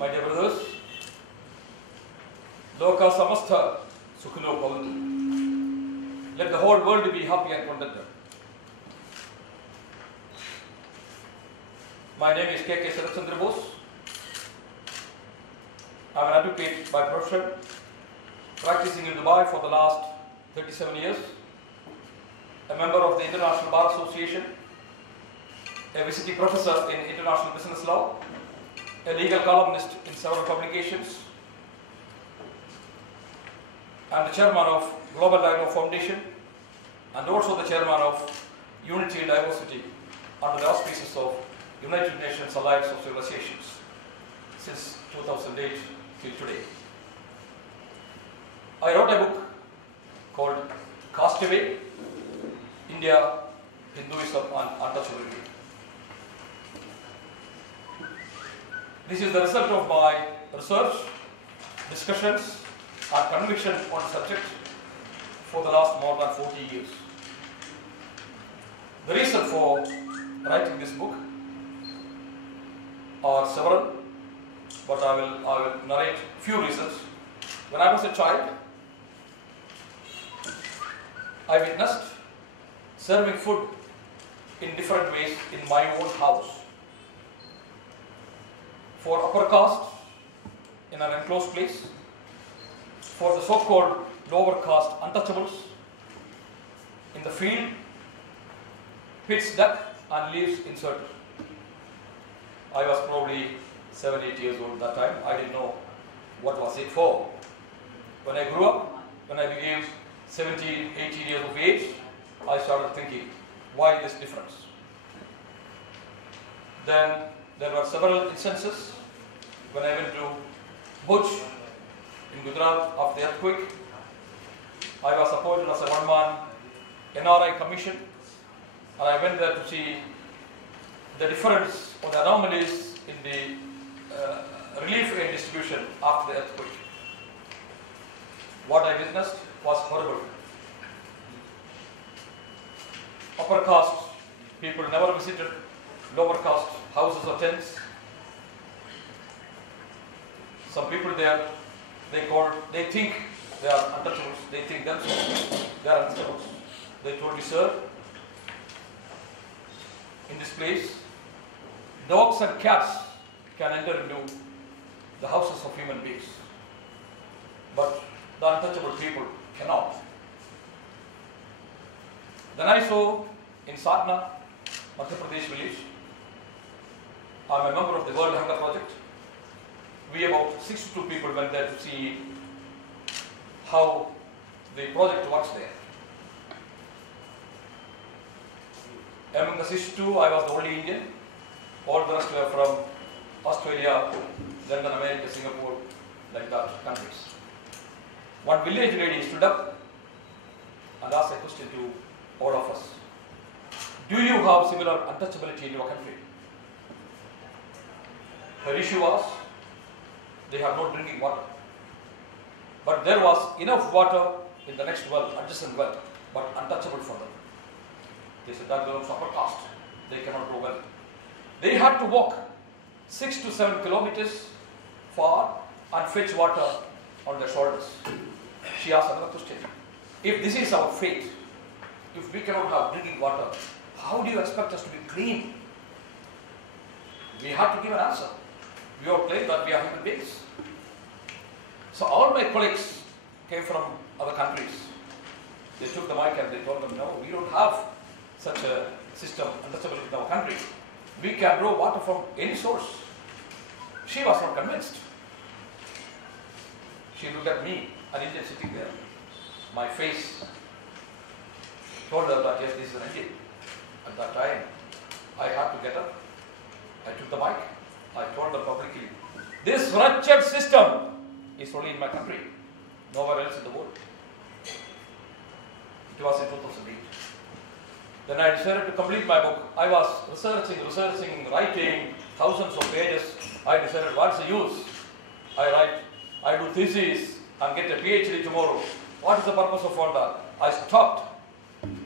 My dear brothers, Loka Samastha Sukhino Bhavantu. Let the whole world be happy and contented. My name is K.K. Sarath Chandra Bose. I am an advocate by profession, practicing in Dubai for the last 37 years, a member of the International Bar Association, a visiting professor in international business law, a legal columnist in several publications, and the chairman of Global Dialogue Foundation, and also the chairman of Unity and Diversity under the auspices of United Nations Alliance of Civilizations since 2008 till today. I wrote a book called Castaway, India, Hinduism and Untouchability. This is the result of my research, discussions and conviction on the subject for the last more than 40 years. The reason for writing this book are several, but I will narrate few reasons. When I was a child, I witnessed serving food in different ways in my own house. For upper caste in an enclosed place, for the so-called lower caste untouchables in the field, pits dug and leaves inserted. I was probably 7-8 years old that time. I didn't know what was it for. When I grew up, when I became 17, 18 years of age, I started thinking, why this difference? Then there were several instances when I went to Bhuj in Gujarat after the earthquake. I was appointed as a one-man NRI commission, and I went there to see the difference or the anomalies in the relief aid distribution after the earthquake. What I witnessed was horrible. Upper caste people never visited lower caste houses or tents. Some people there, they think they are untouchables. They think themselves they are untouchables. They told me, sir, in this place, dogs and cats can enter into the houses of human beings, but the untouchable people cannot. Then I saw in Satna, Madhya Pradesh village, I am a member of the World Hunger Project. We about 62 people went there to see how the project works there. Among the 62, I was the only Indian. All the rest were from Australia, London, America, Singapore, like that countries. One village lady stood up and asked a question to all of us. Do you have similar untouchability in your country? Her issue was, they have no drinking water. But there was enough water in the next well, adjacent well, but untouchable for them. They said that they are upper caste, they cannot go well. They had to walk 6 to 7 kilometers far and fetch water on their shoulders. She asked another question. If this is our fate, if we cannot have drinking water, how do you expect us to be clean? We had to give an answer. We all claim that we are human beings. So all my colleagues came from other countries. They took the mic and they told them, no, we don't have such a system untouchable in our country. We can draw water from any source. She was not convinced. She looked at me, an Indian sitting there. My face told her that yes, this is an Indian. At that time, I had to get up. I took the mic. I told her publicly, this wretched system is only in my country, nowhere else in the world. It was in 2008. Then I decided to complete my book. I was researching, writing thousands of pages. I decided, what's the use? I write, I do thesis and get a PhD tomorrow. What is the purpose of all that? I stopped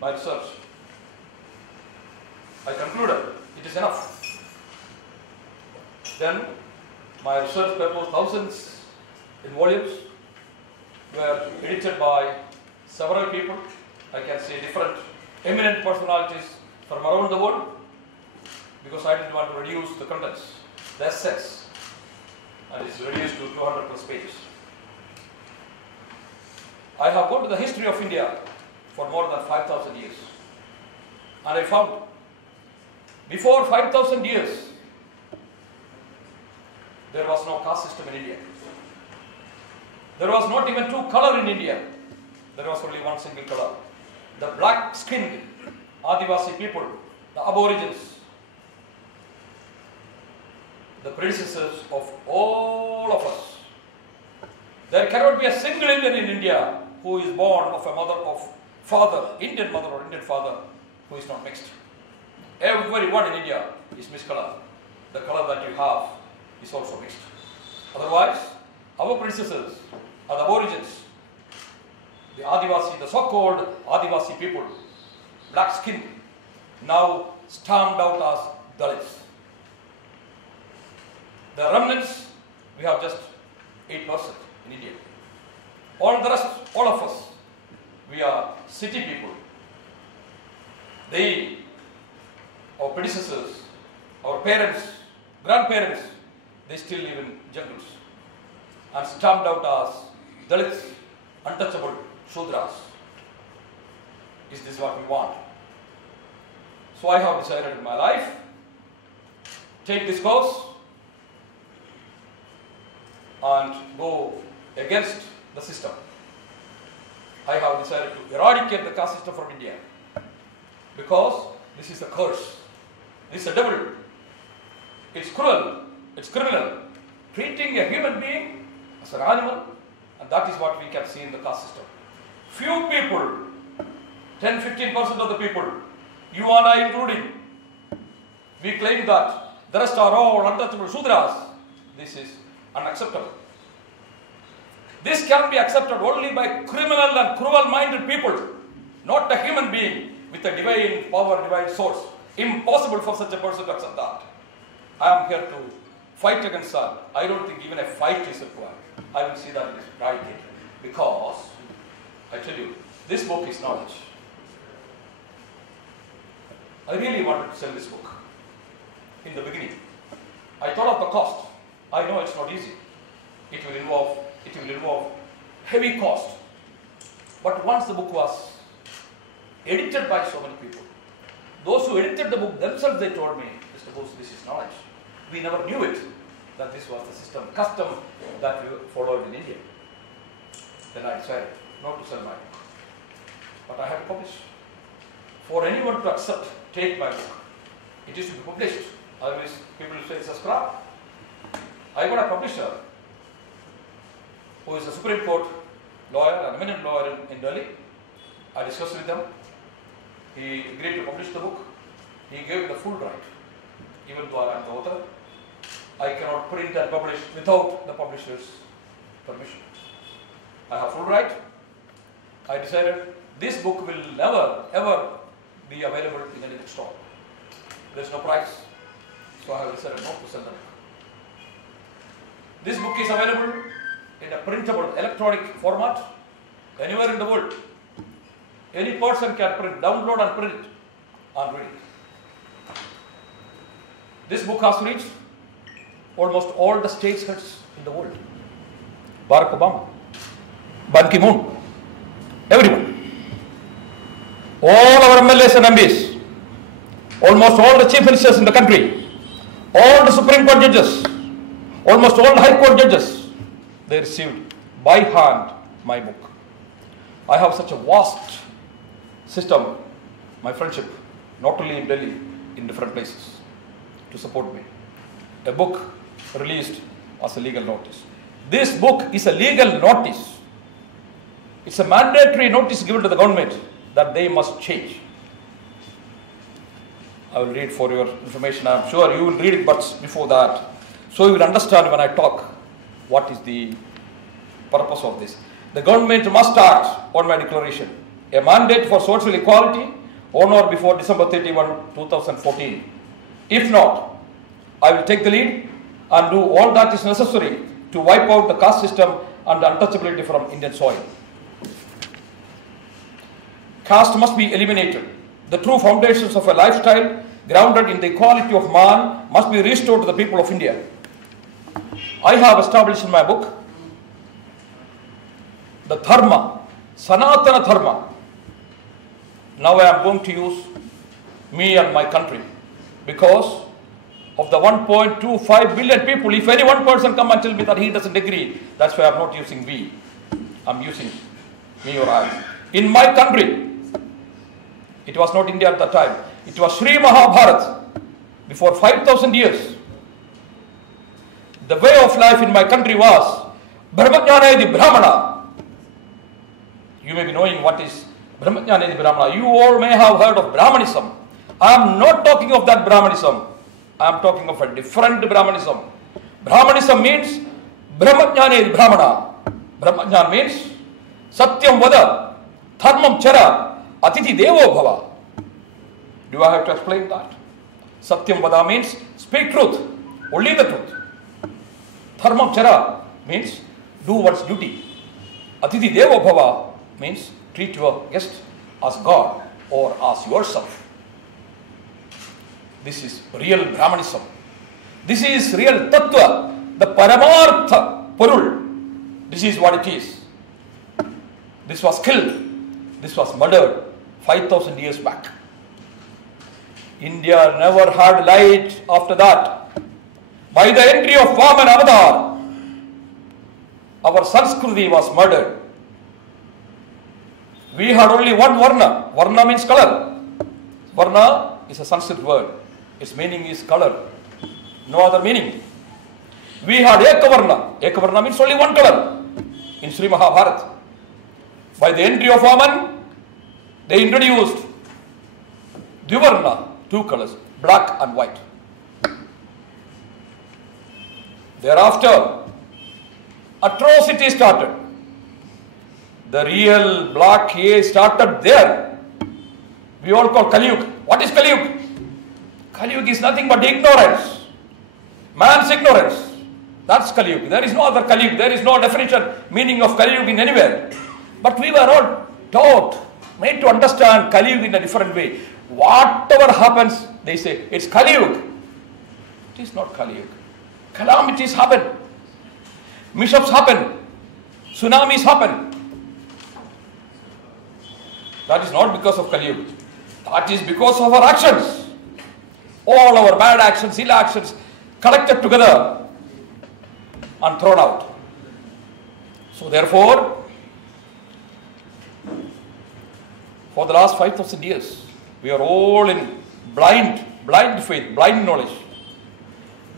my research. I concluded, it is enough. Then My research papers, thousands in volumes, were edited by several people. I can say different eminent personalities from around the world, because I didn't want to reduce the contents, the essays, and it's reduced to 200 plus pages. I have gone to the history of India for more than 5,000 years, and I found before 5,000 years there was no caste system in India. There was not even two colors in India. There was only one single color. The black-skinned Adivasi people, the aborigines, the predecessors of all of us. There cannot be a single Indian in India who is born of a mother of father, Indian mother or Indian father, who is not mixed. Everyone in India is mixed color. The color that you have is also mixed. Otherwise, our predecessors are the aborigines, the Adivasi, the so-called Adivasi people, black-skinned, now stamped out as Dalits. The remnants, we have just 8% in India. All the rest, all of us, we are city people. They, our predecessors, our parents, grandparents, they still live in jungles and stamped out as Dalits, untouchable Shudras. Is this what we want? So I have decided in my life, take this course and go against the system. I have decided to eradicate the caste system from India, because this is a curse. This is a devil. It's cruel. It's criminal. Treating a human being as an animal, and that is what we can see in the caste system. Few people, 10-15% of the people, you and I including, we claim that the rest are all untouchable Shudras. This is unacceptable. This can be accepted only by criminal and cruel-minded people, not a human being with a divine power, divine source. Impossible for such a person to accept that. I am here to fight against that. I don't think even a fight is required. I will see that it is eradicated, because I tell you, this book is knowledge. I really wanted to sell this book in the beginning. I thought of the cost. I know it's not easy. It will involve heavy cost. But once the book was edited by so many people, those who edited the book themselves, they told me, Mr. Bose, this is knowledge. We never knew it, that this was the system, custom that we followed in India. Then I decided not to sell my book, but I had to publish. For anyone to accept, take my book, it is to be published. Otherwise, people will say it's a scrap. I got a publisher who is a Supreme Court lawyer, an eminent lawyer in Delhi. I discussed with him. He agreed to publish the book. He gave the full right. Even though I am the author, I cannot print and publish without the publisher's permission. I have full right. I decided this book will never ever be available in any bookstore. There is no price. So I have decided not to sell the book. This book is available in a printable electronic format anywhere in the world. Any person can download and print it and read it. This book has reached almost all the state heads in the world. Barack Obama, Ban Ki-moon, everyone. All our MLAs and MPs, almost all the chief ministers in the country, all the Supreme Court judges, almost all the High Court judges, they received by hand my book. I have such a vast system, my friendship, not only in Delhi, in different places, to support me. A book released as a legal notice. This book is a legal notice. It's a mandatory notice given to the government that they must change. I will read for your information. I am sure you will read it, but before that, so you will understand when I talk what is the purpose of this. The government must act on my declaration. A mandate for social equality on or before December 31, 2014. If not, I will take the lead and do all that is necessary to wipe out the caste system and untouchability from Indian soil. Caste must be eliminated. The true foundations of a lifestyle grounded in the equality of man must be restored to the people of India. I have established in my book the dharma, Sanatana dharma. Now I am going to use me and my country because of the 1.25 billion people. If any one person come and tell me that he doesn't agree, that's why I am not using we. I am using me or I. In my country, it was not India at that time. It was Sri Mahabharat. Before 5,000 years, the way of life in my country was Brahmajnana Brahmana. You may be knowing what is Brahmajnana Brahmana. You all may have heard of Brahmanism. I am not talking of that Brahmanism. I am talking of a different Brahmanism. Brahmanism means Brahmajnana Brahmana. Brahmajnana means Satyam Vada, Dharmam Chara, Atithi Devo Bhava. Do I have to explain that? Satyam Vada means speak truth, only the truth. Dharmam Chara means do one's duty. Atithi Devo Bhava means treat your guest as God or as yourself. This is real Brahmanism. This is real Tattva, the Paramartha Parul. This is what it is. This was killed. This was murdered 5,000 years back. India never had light after that. By the entry of Vaman Avatar, our Sanskriti was murdered. We had only one Varna. Varna means color. Varna is a Sanskrit word. Its meaning is color. No other meaning. We had Ekavarna. Ekavarna means only one color in Sri Mahabharat. By the entry of Vaman, they introduced Dvivarna, two colors, black and white. Thereafter, atrocity started. The real black age started there. We all call Kali Yuga. What is Kali Yuga? Kali Yuga is nothing but ignorance. Man's ignorance. That's Kali Yuga. There is no other Kali Yuga. There is no definition, meaning of Kali Yuga in anywhere. But we were all taught, made to understand Kali Yuga in a different way. Whatever happens, they say, it's Kali Yuga. It is not Kali Yuga. Calamities happen. Mishaps happen. Tsunamis happen. That is not because of Kali Yuga. That is because of our actions. All our bad actions, ill actions, collected together and thrown out. So therefore, for the last 5,000 years, we are all in blind faith, blind knowledge.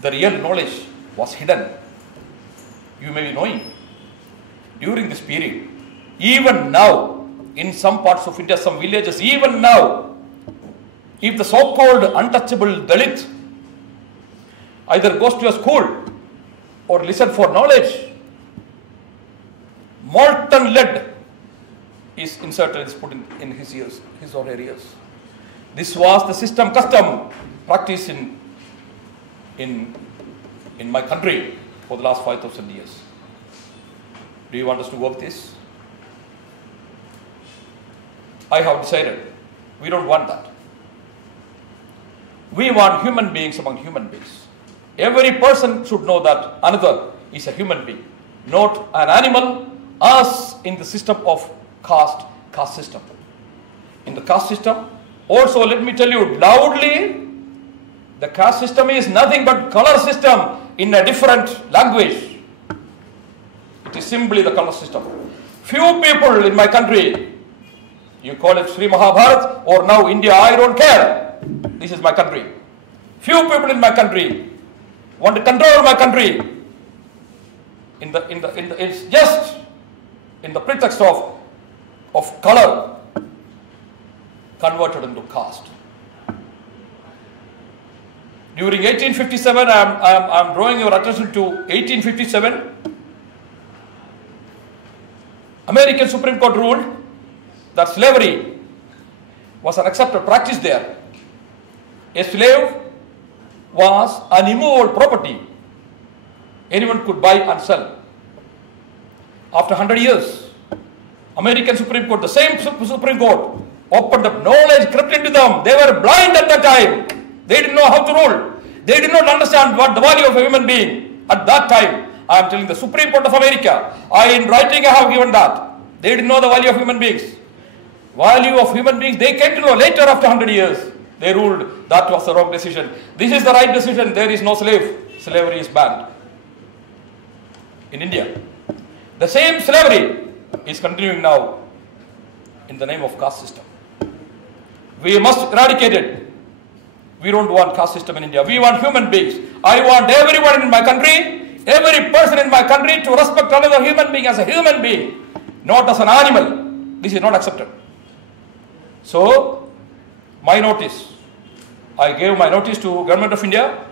The real knowledge was hidden. You may be knowing, during this period, even now, in some parts of India, some villages, even now, if the so-called untouchable Dalit either goes to a school or listen for knowledge, molten lead is inserted, is put in his ears, his or her ears. This was the system, custom, practice in my country for the last 5,000 years. Do you want us to work this? I have decided we don't want that. We want human beings among human beings. Every person should know that another is a human being, not an animal, as in the system of caste system. In the caste system, also let me tell you loudly, the caste system is nothing but color system in a different language. It is simply the color system. Few people in my country, you call it Sri Mahabharat or now India, I don't care. This is my country. Few people in my country want to control my country. It's just in the pretext of color converted into caste. During 1857, I am drawing your attention to 1857. American Supreme Court ruled that slavery was an accepted practice there. A slave was an immovable property anyone could buy and sell. After 100 years, American Supreme Court, the same Supreme Court, opened up, knowledge crept into them. They were blind at that time. They didn't know how to rule. They did not understand what the value of a human being at that time. I am telling the Supreme Court of America. In writing I have given that. They didn't know the value of human beings. Value of human beings, they came to know later after 100 years. They ruled that was the wrong decision. This is the right decision. There is no slave. Slavery is banned. In India, the same slavery is continuing now in the name of caste system. We must eradicate it. We don't want caste system in India. We want human beings. I want everyone in my country, every person in my country to respect another human being as a human being, not as an animal. This is not accepted. So, my notice, I gave my notice to Government of India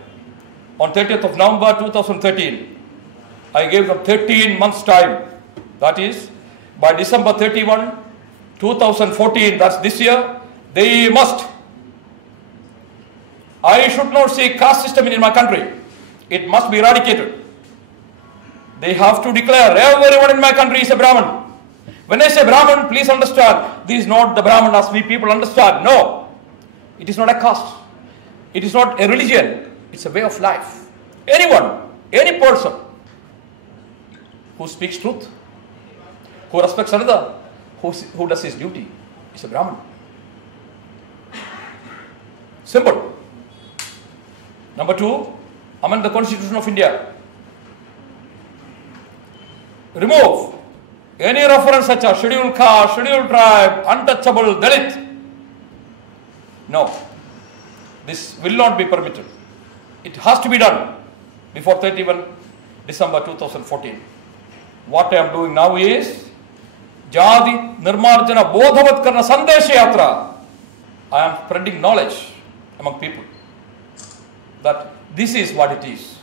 on 30th of November 2013. I gave them 13 months time. That is, by December 31, 2014, that's this year, they must. I should not see caste system in my country. It must be eradicated. They have to declare everyone in my country is a Brahmin. When I say Brahmin, please understand, this is not the Brahmin as we people understand. No. It is not a caste. It is not a religion. It's a way of life. Anyone, any person who speaks truth, who respects another, who does his duty, is a Brahmin. Simple. Number two, amend the Constitution of India. Remove any reference such as scheduled caste, scheduled tribe, untouchable, Dalit. No. This will not be permitted. It has to be done before 31 December 2014. What I am doing now is Jadi Nirmarjana Bodhavatkarna Sandesh Yatra. I am spreading knowledge among people that this is what it is.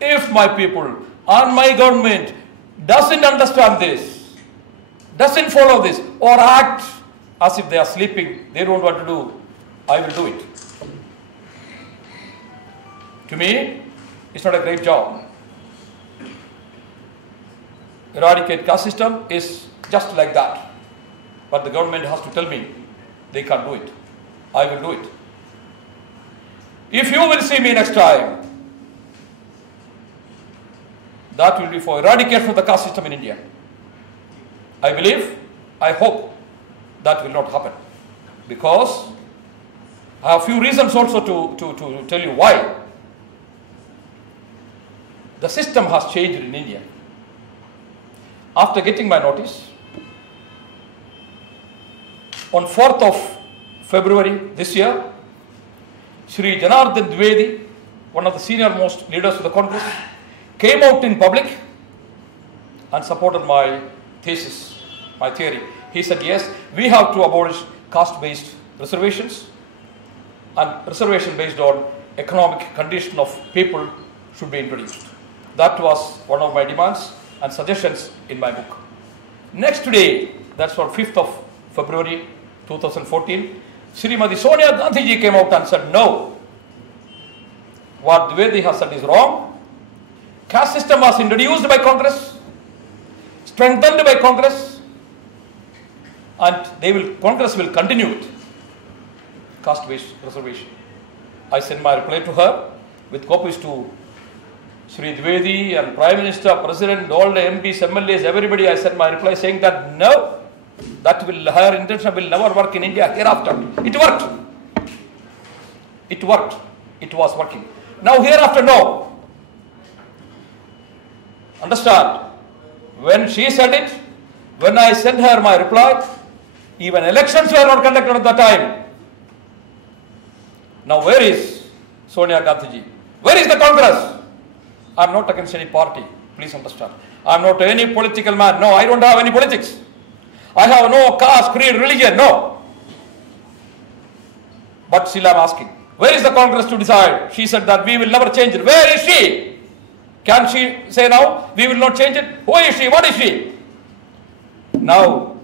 If my people and my government doesn't understand this, doesn't follow this, or act as if they are sleeping, they don't want to do, I will do it. To me, it's not a great job. Eradicate caste system is just like that. But the government has to tell me they can't do it. I will do it. If you will see me next time, that will be for eradication of the caste system in India. I believe, I hope that will not happen. Because I have a few reasons also to tell you why. The system has changed in India. After getting my notice, on 4th of February this year, Shri Janardhan Dwivedi, one of the senior most leaders of the Congress, came out in public and supported my thesis, my theory. He said, yes, we have to abolish caste-based reservations, and reservation based on economic condition of people should be introduced. That was one of my demands and suggestions in my book. Next day, that's on 5th of February 2014, Srimati Sonia Gandhi ji came out and said, no, what Dwivedi has said is wrong. Caste system was introduced by Congress, strengthened by Congress, and Congress will continue it. Caste-based reservation. I sent my reply to her with copies to Sri Dwivedi and Prime Minister, President, all the MPs, MLAs, everybody. I sent my reply saying that no, her intention will never work in India hereafter. It worked. It worked. It was working. Now hereafter, no. Understand? When she said it, when I sent her my reply, even elections were not conducted at that time. Now where is Sonia Gandhi ji? Where is the Congress? I am not against any party. Please understand. I am not any political man. No, I don't have any politics. I have no caste, creed, religion. No. But still I am asking, where is the Congress to decide? She said that we will never change it. Where is she? Can she say now, we will not change it? Who is she? What is she? Now,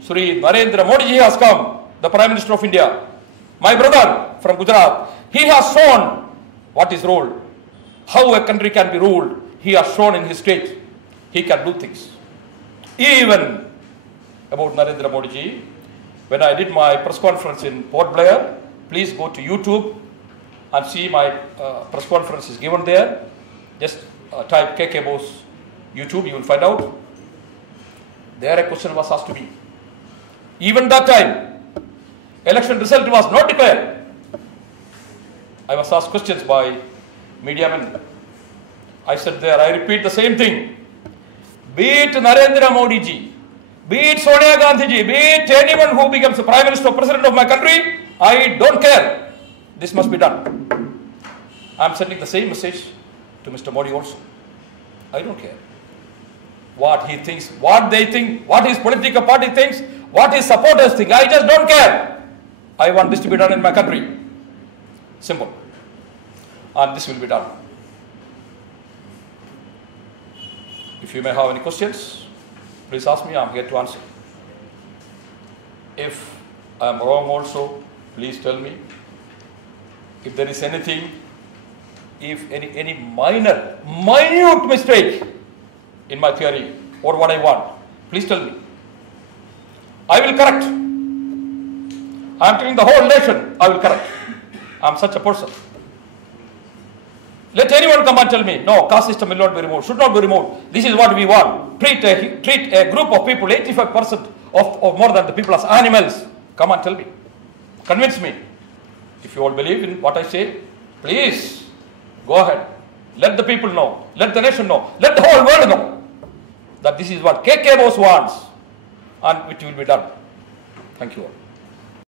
Sri Narendra Modi ji has come, the Prime Minister of India. My brother from Gujarat, he has shown what is role. how a country can be ruled. He has shown in his state. He can do things. Even about Narendra Modi ji, when I did my press conference in Port Blair, please go to YouTube and see my press conference is given there. Just type KK Bose YouTube, you will find out. There a question was asked to me. Even that time, election result was not declared. I was asked questions by media men. I said there, I repeat the same thing. Be it Narendra Modi ji, be it Sonia Gandhi ji, be it anyone who becomes the Prime Minister or President of my country, I don't care. This must be done. I am sending the same message to Mr. Modi also. I don't care what he thinks, what they think, what his political party thinks, what his supporters think. I just don't care. I want this to be done in my country. Simple. And this will be done. If you may have any questions, please ask me. I am here to answer. If I am wrong also, please tell me. If there is anything, if any minute mistake in my theory or what I want, please tell me. I will correct. I am telling the whole nation, I will correct. I am such a person. Let anyone come and tell me, no, caste system will not be removed, should not be removed. This is what we want. Treat a group of people, 85% of more than the people as animals. Come and tell me. Convince me. If you all believe in what I say, please go ahead. Let the people know. Let the nation know. Let the whole world know that this is what KK Bose wants and which will be done. Thank you all.